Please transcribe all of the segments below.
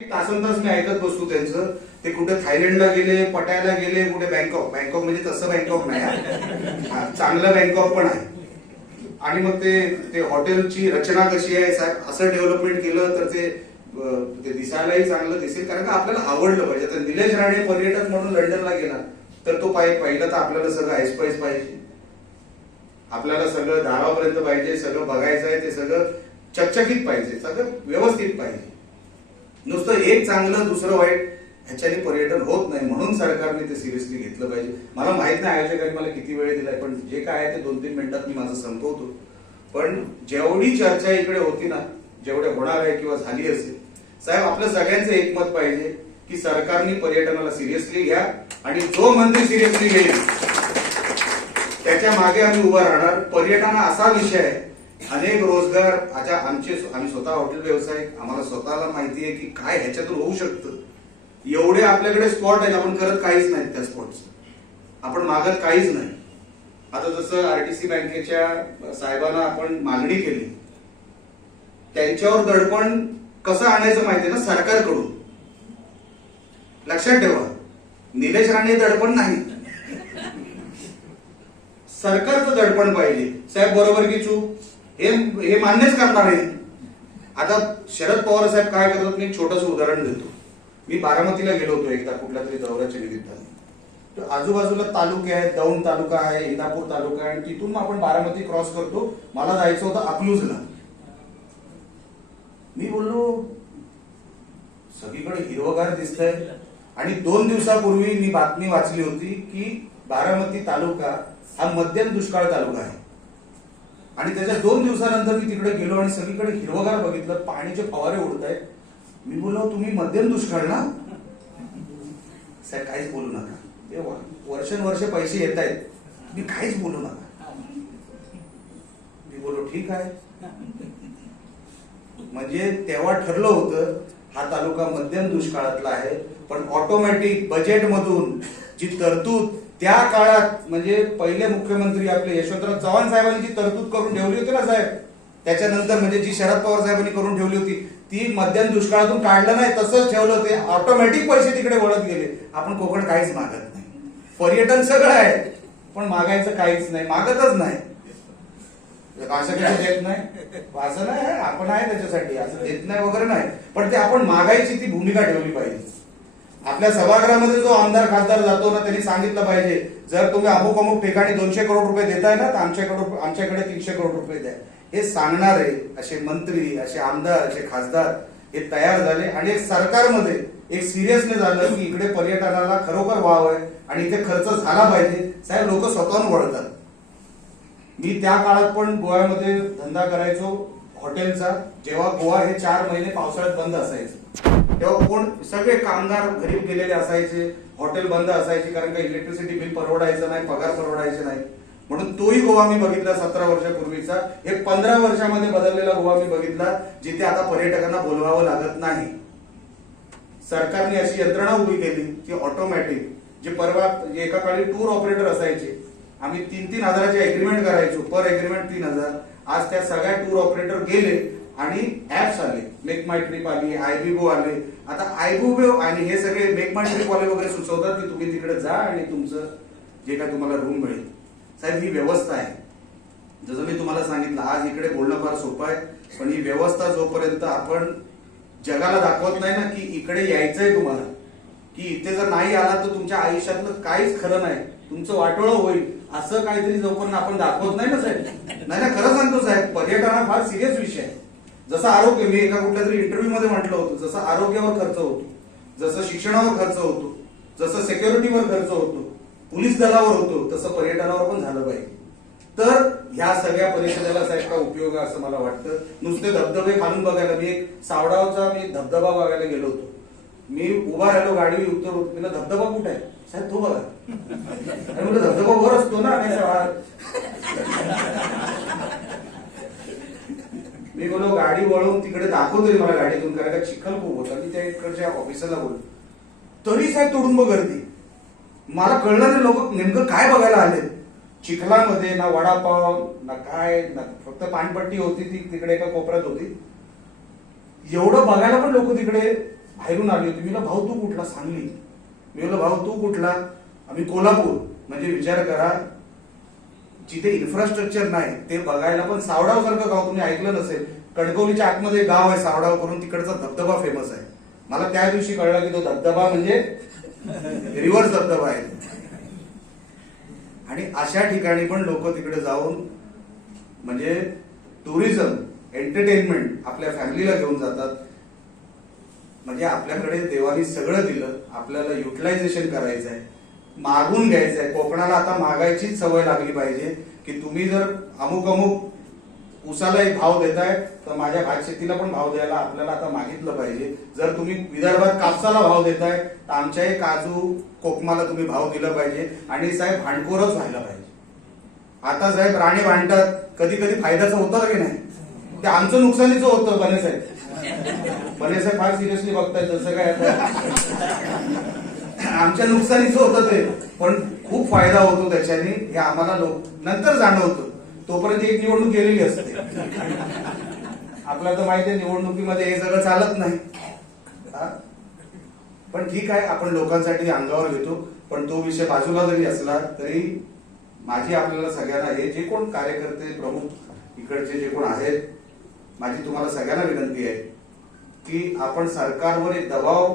तासन तास मी ऐकत बसतो त्यांचं. ते कुठे थायलंडला गेले पटायला गेले कुठे बँकॉक. बँकॉक म्हणजे तसं बँकॉक नाही हा. चांगलं बँकॉक पण आहे. आणि मग ते ते हॉटेलची रचना कशी आहे साहेब? असं डेव्हलपमेंट केलं तर ते ते दिसायलाही चांगलं दिसेल. कारण का आपल्याला आवडलं पाहिजे. तर निलेश राणे पर्यटक म्हणून लंडनला गेला तर तो पाहिजे पहिलं तर आपल्याला सगळं ऐसपैस पाहिजे. आपल्याला सगळं दारापर्यंत पाहिजे सगळं बघायचं आहे ते सगळं चकचकीत पाहिजे सगळं व्यवस्थित पाहिजे. नुसतं एक चांगलं दुसरं वाईट ह्याच्याने पर्यटन होत नाही. म्हणून सरकारने ते सिरियसली घेतलं पाहिजे. मला माहीत नाही आयोजकांनी मला किती वेळ दिलाय पण जे काय आहे ते दोन तीन मिनिटात मी माझं संपवतो. पण जेवढी चर्चा इकडे होती ना जेवढे होणार आहे किंवा झाली असेल साहेब आपलं सगळ्यांचं एकमत पाहिजे की सरकारने पर्यटनाला सिरियसली घ्या आणि जो मंत्री सिरियसली घेईल त्याच्यामागे आम्ही उभं राहणार. पर्यटन हा असा विषय आहे अनेक रोजगार आता आमचे आम्ही स्वतः हॉटेल व्यावसायिक आम्हाला स्वतःला माहिती आहे की काय ह्याच्यातून होऊ शकतं. एवढे आपल्याकडे स्पॉट आहेत आपण करत काहीच नाही त्या स्पॉटचं आपण मागत काहीच नाही. आता जसं आरटीसी बँकेच्या साहेबांना आपण मागणी केली. त्यांच्यावर दडपण कसं आणायचं माहितीये ना? सरकारकडून. लक्षात ठेवा. निलेश राणे दडपण नाही. सरकारचं दडपण पाहिजे. साहेब बरोबर की चूक? हे हे मान्यच करणार आहे. आता शरद पवार साहेब काय करतात? मी एक छोटस उदाहरण देतो. मी बारामतीला गेलो होतो एकदा कुठल्या तरी दौऱ्याच्या निमित्ताने. तर आजूबाजूला तालुके आहेत दौंड तालुका आहे इंदापूर तालुका आहे आणि तिथून आपण बारामती क्रॉस करतो. मला जायचं होतं अकलूजला. मी बोललो सगळीकडे हिरवगार दिसतंय. आणि दोन दिवसापूर्वी मी बातमी वाचली होती की बारामती तालुका हा मध्यम दुष्काळ तालुका आहे. आणि त्याच्या दोन दिवसानंतर मी तिकडे गेलो आणि सगळीकडे हिरवगार बघितलं. पाण्याचे फवारे उडत आहेत. मी बोललो तुम्ही मध्यम दुष्काळ ना? साहेब काहीच बोलू नका. ते वर्षानुवर्ष पैसे येत आहेत. मी काहीच बोलू नका. मी बोललो ठीक आहे. म्हणजे तेव्हा ठरलं होतं हा तालुका मध्यम दुष्काळातला आहे पण ऑटोमॅटिक बजेटमधून जी तरतूद त्या काळात म्हणजे पहिले मुख्यमंत्री आपले यशवंतराव चव्हाण साहेबांनी जी तरतूद करून ठेवली होती ना साहेब त्याच्यानंतर म्हणजे जी शरद पवार साहेबांनी करून ठेवली होती ती मध्यम दुष्काळातून काढलं नाही तसंच ठेवलं ते ऑटोमॅटिक पैसे तिकडे वळत गेले. आपण कोकण काहीच मागत नाही. पर्यटन सगळं आहे पण मागायचं काहीच नाही मागतच नाही. म्हणजे असं काही देत नाही. असं नाही आपण आहे त्याच्यासाठी असं देत नाही वगैरे नाही. पण ते आपण मागायची ती भूमिका ठेवली पाहिजे. आपल्या सभागृहामध्ये जो आमदार खासदार जातो ना त्यांनी सांगितलं पाहिजे. जर तुम्ही अमुक अमुक ठिकाणी दोनशे करोड रुपये देताय ना तर आमच्याकडे आमच्याकडे तीनशे करोड रुपये द्या. हे सांगणारे असे मंत्री असे आमदार असे खासदार हे तयार झाले आणि एक सरकारमध्ये एक सिरियसने झालं की इकडे पर्यटनाला खरोखर वाव आहे आणि इथे खर्च झाला पाहिजे. साहेब लोक स्वतःहून वळतात. मी त्या काळात पण गोव्यामध्ये धंदा करायचो हॉटेलचा. जेव्हा गोवा हे चार महिने पावसाळ्यात बंद असायचं. तेव्हा कोण सगळे कामगार घरी गेलेले असायचे हॉटेल बंद असायचे कारण का इलेक्ट्रिसिटी बिल परवडायचं नाही पगार परवडायचे नाही. म्हणून तोही गोवा मी बघितला सतरा वर्षापूर्वीचा. हे पंधरा वर्षामध्ये बदललेला गोवा मी बघितला जिथे आता पर्यटकांना बोलवावं लागत नाही. सरकारने अशी यंत्रणा उभी केली की ऑटोमॅटिक जे परवा एका काळी टूर ऑपरेटर असायचे. आम्ही तीन तीन हजाराचे अग्रीमेंट करायचो. पर अग्रीमेंट तीन हजार. आज त्या सगळ्या टूर ऑपरेटर गेले. आणि ऍप्स आले. मेक माय ट्रिप आली आयबीबो आले. आता आयबीबो आणि हे सगळे मेक माय ट्रिप वाले वगैरे सुचवतात की तुम्ही तिकडे जा आणि तुमचं जे काय तुम्हाला रूम मिळेल. साहेब ही व्यवस्था आहे. जसं मी तुम्हाला सांगितलं आज इकडे बोलणं फार सोपं आहे पण ही व्यवस्था जोपर्यंत आपण जगाला दाखवत नाही ना की इकडे यायचंय तुम्हाला की इथे जर नाही आला तर तुमच्या आयुष्यातलं काहीच खरं नाही. तुमचं वाटोळं होईल. असं काहीतरी जोपर्यंत आपण दाखवत नाही ना साहेब. नाही ना खरं सांगतो साहेब. पर्यटन हा फार सिरियस विषय आहे. जसं आरोग्य मी एका कुठल्या तरी इंटरव्ह्यू मध्ये म्हटलं होतं जसं आरोग्यावर खर्च होतो जसं शिक्षणावर खर्च होतो जसं सेक्युरिटीवर खर्च होतो पोलीस दलावर होतो तसं पर्यटनावर पण झालं पाहिजे. तर ह्या सगळ्या परिषदेला साहेब का उपयोग आहे असं मला वाटतं. नुसते धबधबे खालून बघायला मी एक सावडावचा मी धबधबा बघायला गेलो होतो. मी उभा राहिलो गाडी उत्तर होतो. मी धबधबा कुठे आहे? साहेब तो बघा. आणि धबधबा वर असतो ना नाही साहेब, मी बोलो गाडी वळून तिकडे दाखवतोय मला गाडीतून कारण का चिखल खूप होता. मी त्या इकडच्या ऑफिसरला बोललो तरी साहेब तुडुंब गर्दी. मला कळलं नाही लोक नेमकं काय बघायला आले चिखलामध्ये ना वडापाव ना काय ना फक्त पानपट्टी होती ती तिकडे एका कोपऱ्यात होती. एवढं बघायला पण लोक तिकडे बाहेरून आली होती. मी भाऊ तू कुठला? सांगली. मी बोला भाऊ तू कुठला? आम्ही कोल्हापूर म्हणजे विचार करा जिथे इन्फ्रास्ट्रक्चर नाही ते बघायला पण सावडाव सारखं गाव तुम्ही ऐकलं नसेल. कणकवलीच्या आतमध्ये एक गाव आहे सावडाव करून तिकडचा धबधबा फेमस आहे. मला त्या दिवशी कळलं की तो धबधबा म्हणजे रिव्हर्स धबधबा आहे. आणि अशा ठिकाणी पण लोक तिकडे जाऊन म्हणजे टुरिझम एंटरटेनमेंट आपल्या फॅमिलीला घेऊन जातात. म्हणजे आपल्याकडे देवानी सगळं दिलं आपल्याला युटिलायझेशन करायचं आहे मागून घ्यायचं आहे कोकणाला आता मागायचीच सवय लागली पाहिजे की तुम्ही जर अमुक अमुक उसाला एक भाव देताय तर माझ्या भात शेतीला पण भाव द्यायला आपल्याला आता मागितलं पाहिजे. जर तुम्ही विदर्भात कापसाला भाव देताय तर आमच्याही काजू कोकमाला तुम्ही भाव दिला पाहिजे आणि साहेब भांडखोरच व्हायला पाहिजे. आता साहेब राणे भांडतात कधी कधी फायद्याचं होतं की नाही? ते आमचं नुकसानीचं होतं बने साहेब. बने साहेब फार सिरियसली बघतायत जसं काय आता? आमच्या नुकसानीचं होतं ते पण खूप फायदा होतो त्याच्याने हे आम्हाला लोक नंतर जाणवतं. तोपर्यंत एक निवडणूक गेलेली असते. आपल्याला तर माहिती आहे निवडणुकीमध्ये हे सगळं चालत नाही. पण ठीक आहे आपण लोकांसाठी अंगावर घेतो पण तो विषय बाजूला जरी असला तरी माझी आपल्याला सगळ्यांना हे जे कोण कार्यकर्ते प्रमुख इकडचे जे कोण आहेत माझी तुम्हाला सगळ्यांना विनंती आहे की आपण सरकारवर एक दबाव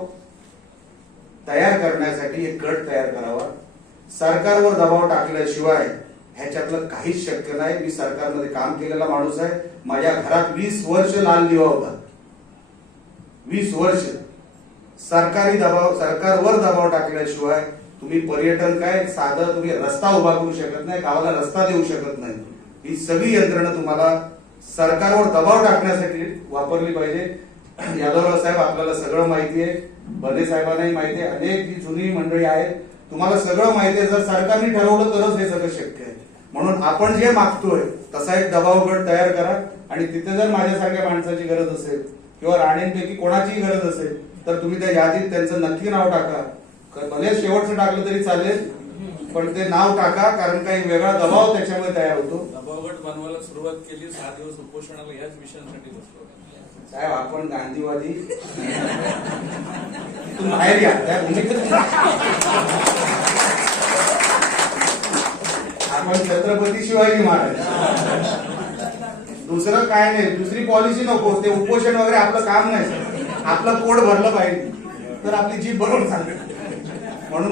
तयार करण्यासाठी एक गट तयार करावा. सरकारवर दबाव टाकल्याशिवाय ह्याच्यातलं काहीच शक्य नाही. मी सरकारमध्ये काम केलेला माणूस आहे. माझ्या घरात वीस वर्ष लाल दिवा होता. वीस वर्ष. सरकारी दबाव सरकारवर दबाव टाकल्याशिवाय तुम्ही पर्यटन काय साधं तुम्ही रस्ता उभा करू शकत नाही गावाला रस्ता देऊ शकत नाही. ही सगळी यंत्रणा तुम्हाला सरकारवर दबाव टाकण्यासाठी वापरली पाहिजे. यादवराव साहेब आपल्याला सगळं माहिती आहे. बने साहेबांनाही माहिती आहे अनेक जी जुनी मंडळी आहेत. तुम्हाला सगळं माहिती आहे जर सरकारने ठरवलं तरच हे सगळं शक्य आहे. म्हणून आपण जे मागतोय तसा एक दबाव गट तयार करा आणि तिथे जर माझ्यासारख्या माणसाची गरज असेल किंवा राणेंपैकी कोणाचीही गरज असेल तर तुम्ही त्या यादीत त्यांचं नक्की नाव टाका. भले शेवटचं टाकलं तरी चालेल पण ते नाव टाका कारण काही वेगळा दबाव त्याच्यामध्ये तयार होतो. दबावगट बनवायला सुरुवात केली सहा दिवस उपोषणाला याच विषयांसाठी बसलो साहेब आपण गांधीवादी? तू बाहेर या आपण छत्रपती शिवाजी महाराज. दुसरं काय नाही दुसरी पॉलिसी नको ते उपोषण वगैरे आपलं काम नाही. आपलं पोट भरलं पाहिजे. तर आपली जीभ बरोबर चालते. म्हणून